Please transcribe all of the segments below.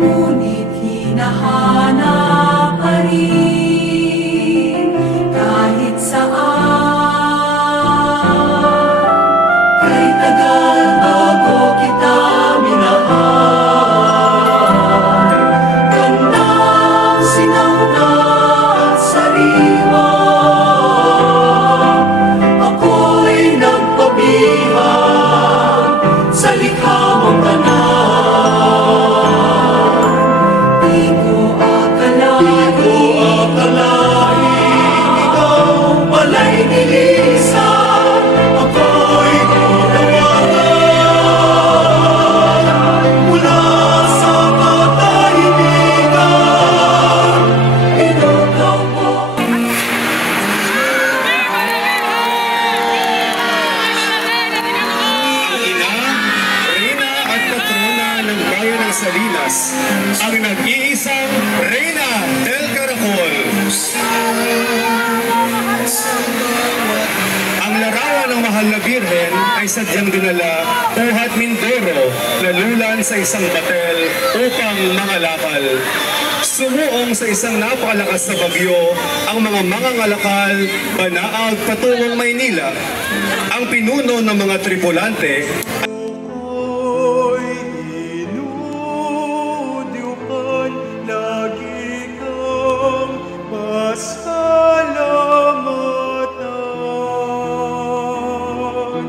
ngunit hinahanap pa rin kahit saan. Kay tagal bago kita minahal, gandang sinangla at sariwa, ako'y nagpabihag sa likha mong tanan. Di ko akalain ikaw pala'y nilisan, ako'y tinawagan mula sa katahimikan. Inukaw mo. Ina, Reyna at patrona ng bayan ng Salinas, ang nag-iisang Reyna del Caracol. Ang larawan ng mahal na birhen ay sadyang dinala buhat Mindoro na lulan sa isang batel upang mangalakal. Sumuong sa isang napakalakas na bagyo ang mga mangangalakal banaag patungong Maynila. Ang pinuno ng mga tripulante Ako'y inudyukan, lagi kang masalamatan.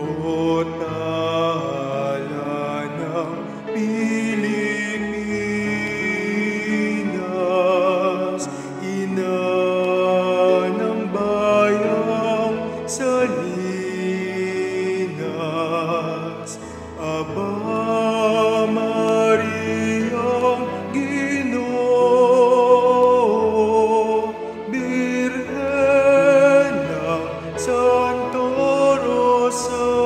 O tala ng Pilipinas, ina ng bayang Salinas, Aba Mariang Ginoo, Birhen ng Santo Rosario,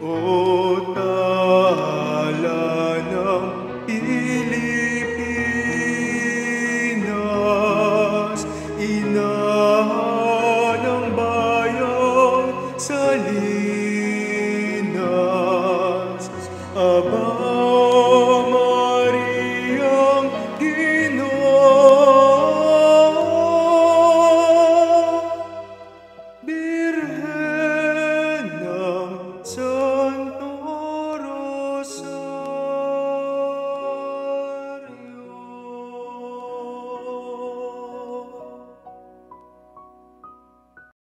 o tala ng Pilipinas, ina ng bayang Salinas, Aba